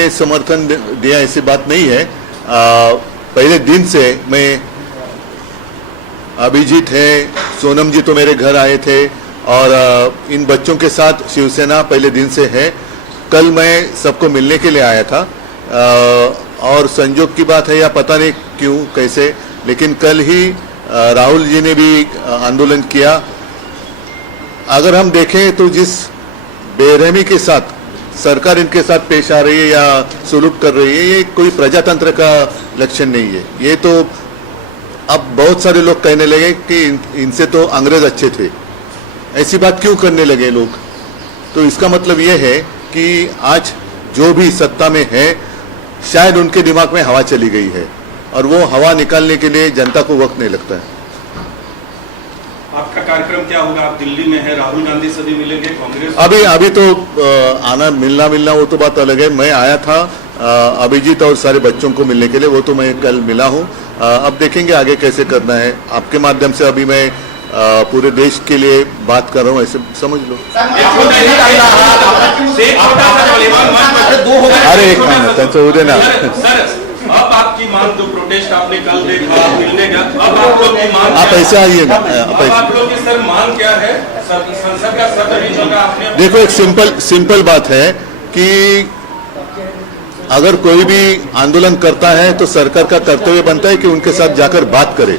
मैंने समर्थन दिया ऐसी बात नहीं है। पहले दिन से मैं, अभिजीत है, सोनम जी तो मेरे घर आए थे और इन बच्चों के साथ शिवसेना पहले दिन से है। कल मैं सबको मिलने के लिए आया था और संजोग की बात है या पता नहीं क्यों कैसे, लेकिन कल ही राहुल जी ने भी आंदोलन किया। अगर हम देखें तो जिस बेरहमी के साथ सरकार इनके साथ पेश आ रही है या सुलूक कर रही है, ये कोई प्रजातंत्र का लक्षण नहीं है। ये तो अब बहुत सारे लोग कहने लगे कि इनसे तो अंग्रेज अच्छे थे। ऐसी बात क्यों करने लगे लोग? तो इसका मतलब ये है कि आज जो भी सत्ता में है शायद उनके दिमाग में हवा चली गई है और वो हवा निकालने के लिए जनता को वक्त नहीं लगता है। आपका कार्यक्रम क्या होगा? आप दिल्ली में है, राहुल गांधी से भी मिलेंगे, कांग्रेस? अभी तो आना मिलना वो तो बात अलग है। मैं आया था अभिजीत और सारे बच्चों को मिलने के लिए, वो तो मैं कल मिला हूँ। अब देखेंगे आगे कैसे करना है। आपके माध्यम से अभी मैं पूरे देश के लिए बात कर रहा हूँ, ऐसे समझ लो। अरे एक मिनट त्यांचं उद्या ना। अब आपकी मांग जो प्रोटेस्ट आपने कल देखा, मिलने का, अब आप लोग की मांग, आप ऐसे आइए ना। आप लोग की सर मांग क्या है? संसद का सत्र नहीं चल रहा, आपने देखो एक सिंपल बात है कि अगर कोई भी आंदोलन करता है तो सरकार का कर्तव्य बनता है कि उनके साथ जाकर बात करे,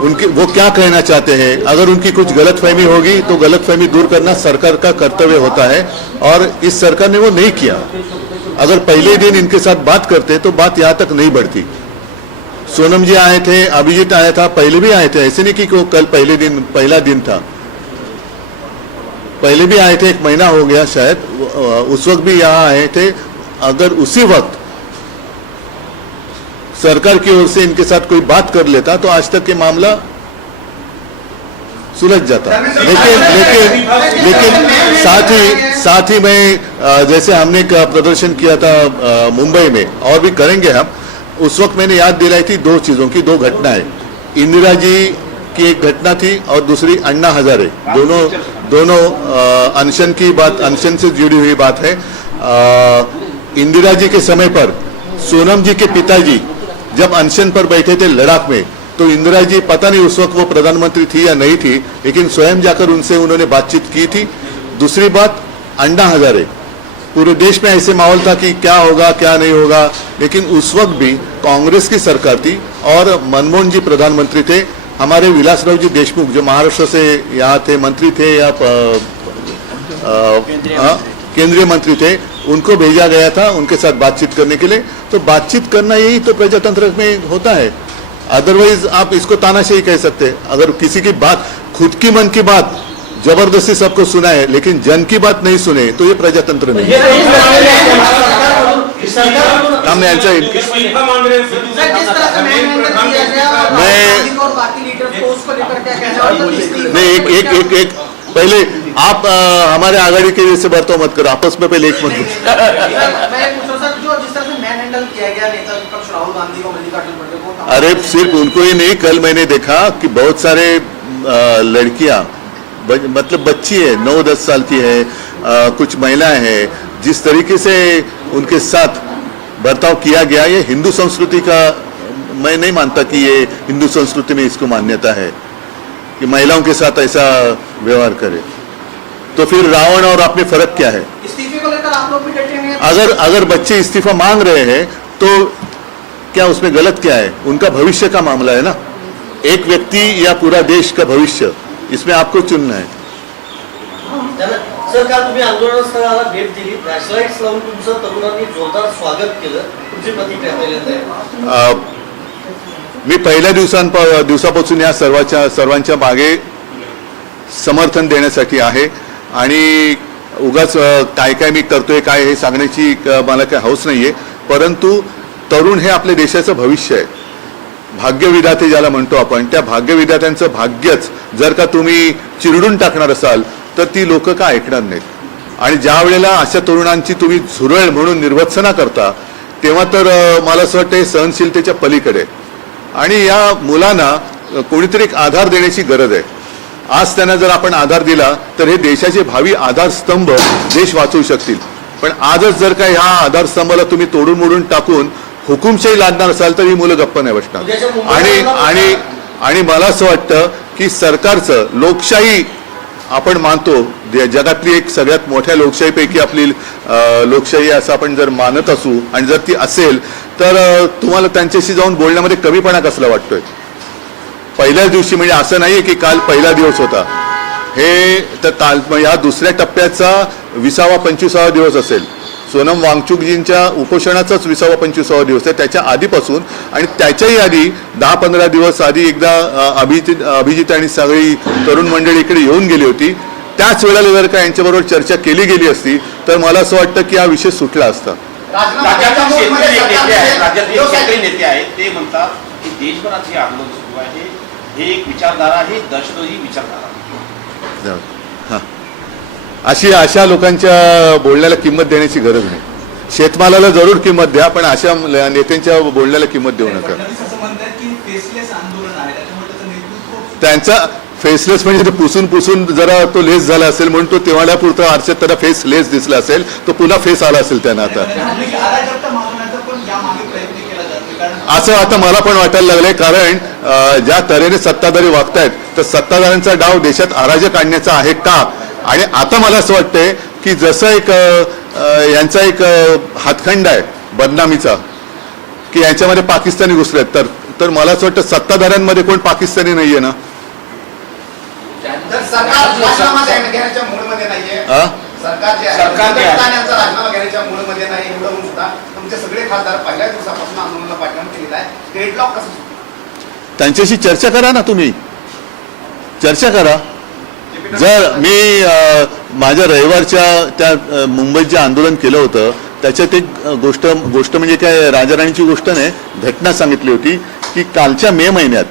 उनके वो क्या कहना चाहते हैं। अगर उनकी कुछ गलतफहमी होगी तो गलतफहमी दूर करना सरकार का कर्तव्य होता है और इस सरकार ने वो नहीं किया। अगर पहले दिन इनके साथ बात करते तो बात यहां तक नहीं बढ़ती। सोनम जी आए थे, अभिजीत आया था, पहले भी आए थे, ऐसे नहीं कि कल पहला दिन था, पहले भी आए थे, 1 महीना हो गया शायद, उस वक्त भी यहाँ आए थे। अगर उसी वक्त सरकार की ओर से इनके साथ कोई बात कर लेता तो आज तक ये मामला सुलझ जाता। लेकिन साथ ही मैं जैसे हमने प्रदर्शन किया था मुंबई में और भी करेंगे हम, उस वक्त मैंने याद दिलाई थी 2 चीजों की, 2 घटनाएं। इंदिरा जी की एक घटना थी और दूसरी अन्ना हजारे, दोनों अनशन की बात, अनशन से जुड़ी हुई बात है। इंदिरा जी के समय पर सोनम जी के पिताजी जब अनशन पर बैठे थे लद्दाख में, तो इंदिरा जी पता नहीं उस वक्त वो प्रधानमंत्री थी या नहीं थी, लेकिन स्वयं जाकर उनसे उन्होंने बातचीत की थी। दूसरी बात, अन्ना हजारे, पूरे देश में ऐसे माहौल था कि क्या होगा क्या नहीं होगा, लेकिन उस वक्त भी कांग्रेस की सरकार थी और मनमोहन जी प्रधानमंत्री थे। हमारे विलासराव जी देशमुख जो महाराष्ट्र से यहाँ थे, मंत्री थे या केंद्रीय मंत्री थे, उनको भेजा गया था उनके साथ बातचीत करने के लिए। तो बातचीत करना यही तो प्रजातंत्र में होता है। अदरवाइज आप इसको तानाशाही कह सकते हैं। अगर किसी की बात, खुद की मन की बात जबरदस्ती सबको सुनाए लेकिन जन की बात नहीं सुने तो ये प्रजातंत्र नहीं है। हमने एक पहले आप हमारे आघाड़ी के जैसे बर्ताव मत करो, आपस में पहले एक मत। अरे सिर्फ उनको ही नहीं, कल मैंने देखा कि बहुत सारे लड़कियां, मतलब बच्ची है 9-10 साल की है, कुछ महिलाएं हैं, जिस तरीके से उनके साथ बर्ताव किया गया, ये हिंदू संस्कृति का, मैं नहीं मानता कि ये हिंदू संस्कृति में इसको मान्यता है कि महिलाओं के साथ ऐसा व्यवहार करे। तो फिर रावण और आप में फर्क क्या है? इस्तीफे को लेकर आप लोग भी डटे हुए हैं? अगर बच्चे इस्तीफा मांग रहे हैं तो क्या उसमें गलत क्या है? उनका भविष्य का मामला है ना, एक व्यक्ति या पूरा देश का भविष्य, इसमें आपको चुनना है। सर, काल तुम्ही आंदोलनस्थळाला भेट दिली, फ्लॅशलाइट्स लावून तुमचं तरुणांनी जोरदार स्वागत केलं, तुमची प्रतिक्रिया पहिल्यांदा? मी पहिल्या दिवसापासून या सर्वांच्या मागे समर्थन देण्यासाठी आहे आणि उगाच काय मी करतोय काय हे सांगण्याची मला काही हौस नाहीये, परंतु तरुण हे आपल्या देशाचं भविष्य आहे। भाग्यविधाते ज्याला म्हणतो आपण, त्या भाग्यविधात्यांचं भाग्यच जर का तुम्ही चिरडून टाकणार असाल तर ती लोक का ऐकणार नाहीत। आणि ज्या वेळेला अशा तरुणांची तुम्ही झुरळ म्हणून निर्वत्सना करता तेव्हा तर मला असं वाटतं सहनशीलतेच्या पलीकडे, आणि या मुलांना कोणीतरी एक आधार देण्याची गरज आहे। आज त्यांना जर आपण आधार दिला तर हे देशाचे भावी आधारस्तंभ देश वाचवू शकतील। पण आजच जर का ह्या आधारस्तंभाला तुम्ही तोडून मोडून टाकून हुकुमशाही लादणार असाल तर ही मुलं गप्प नाही बसणार. आणि आणि आणि मला असं वाटतं की सरकारचं लोकशाही आपण मानतो जगातली एक सगळ्यात मोठ्या लोकशाहीपैकी आपली लोकशाही असं आपण जर मानत असू आणि जर ती असेल तर तुम्हाला त्यांच्याशी जाऊन बोलण्यामध्ये कमीपणा कसला वाटतोय. पहिल्याच दिवशी म्हणजे असं नाहीये की काल पहिला दिवस होता, हे तर काल ह्या दुसऱ्या टप्प्याचा 20वा-25वा दिवस असेल. सोनम वांगचुकजींच्या उपोषणाचाच 20वा-25वा दिवस आहे. त्याच्या आधीपासून आणि त्याच्याही आधी 10-15 दिवस आधी एकदा अभिजित आणि सगळी तरुण मंडळी इकडे येऊन गेली होती. त्याच वेळेला जर का यांच्याबरोबर चर्चा केली गेली असती तर मला असं वाटतं की हा विषय सुटला असता. राज्यातील शेतकरी नेते आहेत ते म्हणतात की देशभरात हे आंदोलन सुरू आहे, हे एक विचारधारा आहे, दहशतवादी विचारधारा. हां, अशा लोकांच्या बोलण्याला किंमत देण्याची गरज नाही. शेतमालाला जरूर किंमत द्या, पण अशा नेत्यांच्या बोलण्याला किंमत देऊ नका. त्यांचा फेसलेस म्हणजे ते पुसून जरा तो लेस झाला असेल म्हणून तो तेव्हा पुरता आरशात त्याला फेस लेस दिसला असेल, तो पुन्हा फेस आला असेल त्यांना. आता असं आता मला पण वाटायला लागलंय, कारण ज्या तऱ्हेने सत्ताधारी वागतायत तर सत्ताधाऱ्यांचा डाव देशात अराजक आणण्याचा आहे का. आणि आता मला असं वाटतंय की जसं एक यांचा एक हातखंड आहे बदनामीचा की यांच्यामध्ये पाकिस्तानी घुसलेत, तर मला असं वाटतं सत्ताधाऱ्यांमध्ये कोण पाकिस्तानी नाहीये ना. सरकार राजीनामा घेण्याच्या मूडमध्ये नाहीये. सरकार जे आहे यांचा राजीनामा घेण्याच्या मूडमध्ये नाही. एवढं सुद्धा तुमचे सगळे खासदार पहिल्या दिवसापासून आंदोलनाला पाठिंबा केलेला आहे. डेडलॉक कसं त्यांच्याशी चर्चा करा ना, तुम्ही चर्चा करा. जर मी माझ्या रविवारच्या त्या मुंबईत जे आंदोलन केलं होतं त्याच्यात एक गोष्ट म्हणजे काय राजाराणीची गोष्ट नाही, घटना सांगितली होती की कालच्या मे महिन्यात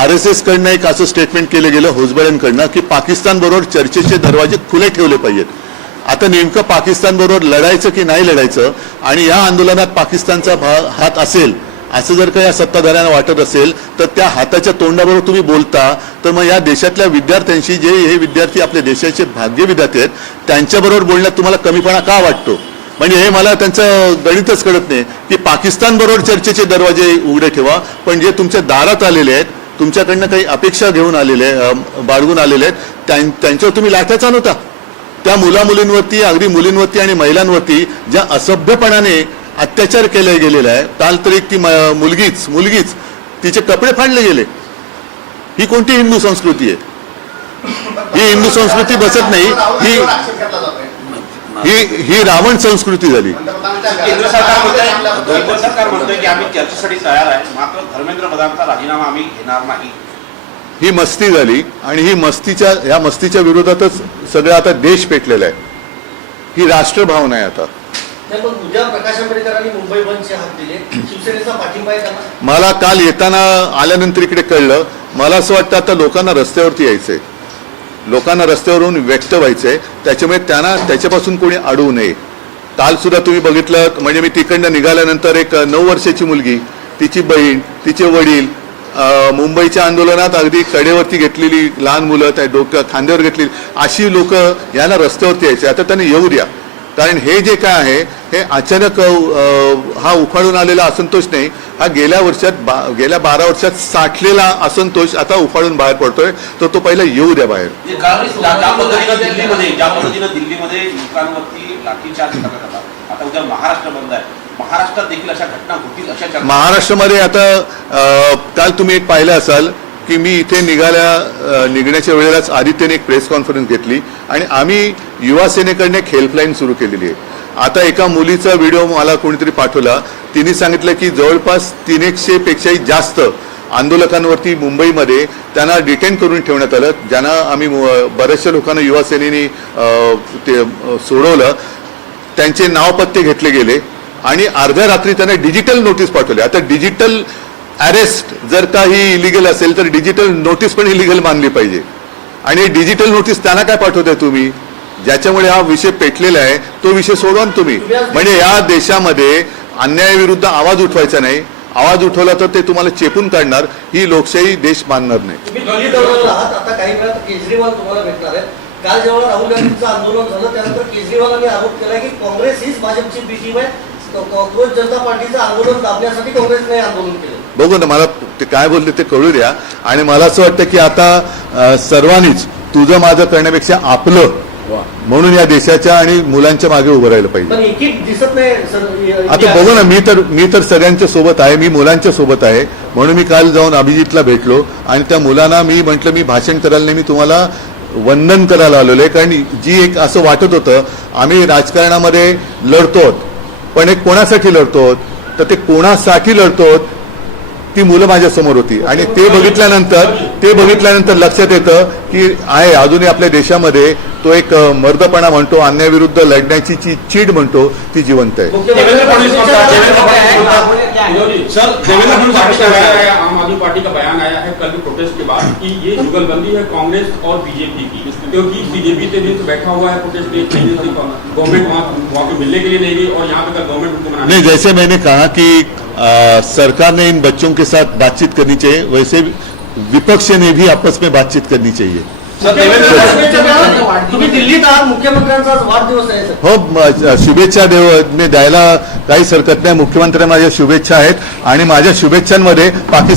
RSS कडनं एक असं स्टेटमेंट केलं गेलं होसबळेंकडनं की पाकिस्तान बरोबर चर्चेचे दरवाजे खुले ठेवले पाहिजेत. आता नेमकं पाकिस्तान बरोबर लढायचं की नाही लढायचं आणि या आंदोलनात पाकिस्तानचा हात असेल असं जर का या सत्ताधाऱ्यांना वाटत असेल तर त्या हाताच्या तोंडाबरोबर तुम्ही बोलता तर मग या देशातल्या विद्यार्थ्यांशी जे हे विद्यार्थी आपल्या देशाचे भाग्य विधाते आहेत त्यांच्याबरोबर बोलण्यात तुम्हाला कमीपणा का वाटतो. म्हणजे हे मला त्यांचं गणितच कळत नाही की पाकिस्तान बरोबर चर्चेचे दरवाजे उघडे ठेवा, पण जे तुमच्या दारात आलेले आहेत, तुमच्याकडनं काही अपेक्षा घेऊन आलेले बाळगून आलेले आहेत, त्यांच्यावर तुम्ही लाठ्या चालवता. त्या मुलींवरती, अगदी मुलींवरती आणि महिलांवरती ज्या असभ्यपणाने अत्याचार केले गेलेला आहे. काल तर एक ती मुलगीच तिचे कपडे फाडले गेले. ही कोणती हिंदू संस्कृती आहे? ही हिंदू संस्कृती बसत नाही. ही रावण संस्कृती झाली. केंद्र सरकार म्हणतोय की आम्ही चर्चेसाठी तयार आहे, मात्र धर्मेंद्र प्रधानचा राजीनामा आम्ही घेणार नाही. ही मस्ती झाली आणि ही ह्या मस्तीच्या विरोधातच सगळं आता देश पेटलेला आहे. ही राष्ट्रभावना आहे. आता उद्या प्रकाश आंबेडकरांनी मुंबई बंदचे हात दिले, शिवसेनेचा पाठिंबा आहे त्यांना. मला काल येताना आल्यानंतर इकडे कळलं. मला असं वाटतं आता लोकांना रस्त्यावरती यायचंय, लोकांना रस्त्यावरून व्यक्त व्हायचंय, त्याच्यामुळे त्यांना त्याच्यापासून कोणी अडवू नये. काल सुद्धा तुम्ही बघितलं म्हणजे मी तिकडनं निघाल्यानंतर एक 9 वर्षाची मुलगी, तिची बहीण, तिचे वडील, मुंबईच्या आंदोलनात अगदी कडेवरती घेतलेली लहान मुलं, त्या खांद्यावर घेतलेली अशी लोक यांना रस्त्यावरती यायचे. आता त्यांनी येऊ द्या, कारण हे जे काय आहे हे अचानक हा उफाळून आलेला असंतोष नाही, हा गेल्या 12 वर्षात साठलेला असंतोष आता उफाळून बाहेर पडतोय. तर तो पहिला येऊ द्या बाहेर. ज्या पद्धतीनं दिल्लीमध्ये युवकांवरती लाठीचार्ज करण्यात आला, आता उद्या महाराष्ट्र बंद आहे, महाराष्ट्रात देखील अशा घटना होतील अशा चर्चा. महाराष्ट्रामध्ये आता काल तुम्ही एक पाहिलं असाल की मी इथे निघण्याच्या वेळेलाच आदित्यने एक प्रेस कॉन्फरन्स घेतली आणि आम्ही युवा सेनेकडनं एक हेल्पलाईन सुरू केलेली आहे. आता एका मुलीचा व्हिडिओ मला कोणीतरी पाठवला, तिने सांगितलं की जवळपास 300 पेक्षाही जास्त आंदोलकांवरती मुंबईमध्ये त्यांना डिटेन करून ठेवण्यात आलं, ज्यांना आम्ही बऱ्याचशा लोकांना युवा सेनेने ते सोडवलं. त्यांचे नाव पत्ते घेतले गेले आणि अर्ध्या रात्री त्यांना डिजिटल नोटीस पाठवली. आता डिजिटल अरेस्ट जर का ही इलिगल असेल तर डिजिटल नोटीस पण इलिगल मानली पाहिजे. आणि डिजिटल नोटीस त्यांना काय पाठवताय तुम्ही, ज्याच्यामुळे हा विषय पेटलेला आहे तो विषय सोडवा ना तुम्ही. म्हणजे या देशामध्ये अन्यायाविरुद्ध आवाज उठवायचा नाही, आवाज उठवला तर ते तुम्हाला चेपून काढणार. ही लोकशाही देश मानणार नाही. तुम्ही दिल्ली दौऱ्यावर आहात, आता काही वेळात केजरीवाल तुम्हाला भेटणार आहेत. काल जेव्हा राहुल गांधींचं आंदोलन झालं त्यानंतर केजरीवालांनी आरोप केला की काँग्रेस हीच भाजपची बी टीम आहे. कॉक्रोच जनता पार्टीचं आंदोलन दाबण्यासाठी काँग्रेसने आंदोलन केलं. बघू ना, मला ते काय बोलले ते कळू द्या. आणि मला असं वाटतं की आता सर्वांनीच तुझं माझं करण्यापेक्षा आपलं म्हणून या देशाच्या आणि मुलांच्या मागे उभं राहिलं पाहिजे. पण एक एक दिसत नाही सर. आता बघू ना, मी तर सगळ्यांच्या सोबत आहे, मी मुलांच्या सोबत आहे. म्हणून मी काल जाऊन अभिजितला भेटलो आणि त्या मुलांना मी म्हटलं मी भाषण करायला नाही, मी तुम्हाला वंदन करायला आलेलो आहे. कारण जी एक असं वाटत होतं आम्ही राजकारणामध्ये लढतो, पण एक कोणासाठी लढतो, तर ते कोणासाठी लढतो ती मुलं माझ्या समोर होती. आणि ते बघितल्यानंतर लक्षात येतं की आहे अजूनही आपल्या देशामध्ये तो एक मर्दपणा म्हणतो, अन्यायाविरुद्ध लढण्याची जी चीड म्हणतो ती जिवंत आहे. देवेंद्र फडणवीस सर, देवेंद्र फडणवीस का बयान आया, आम आदमी पार्टी का बयान आया है कल के प्रोटेस्ट के बाद कि ये जुगलबंदी है कांग्रेस और बीजेपी की, क्योंकि बीजेपी के दिन से बैठा हुआ है प्रोटेस्ट के गवर्नमेंट वहाँ पे मिलने के लिए नहीं गई और यहाँ पे कल गवर्नमेंट उनको मना नहीं, जैसे मैंने कहा कि सरकार ने इन बच्चों के साथ बातचीत करनी चाहिए, वैसे विपक्ष ने भी आपस में बातचीत करनी चाहिए. तुम्ही दिल्लीत आहात, मुख्यमंत्र्यांचा आज वाढदिवस आहे सर. हो, शुभेच्छा द्यायला काहीच हरकत नाही. मुख्यमंत्री माझ्या शुभेच्छा आहेत आणि माझ्या शुभेच्छांमध्ये पाकिस्तान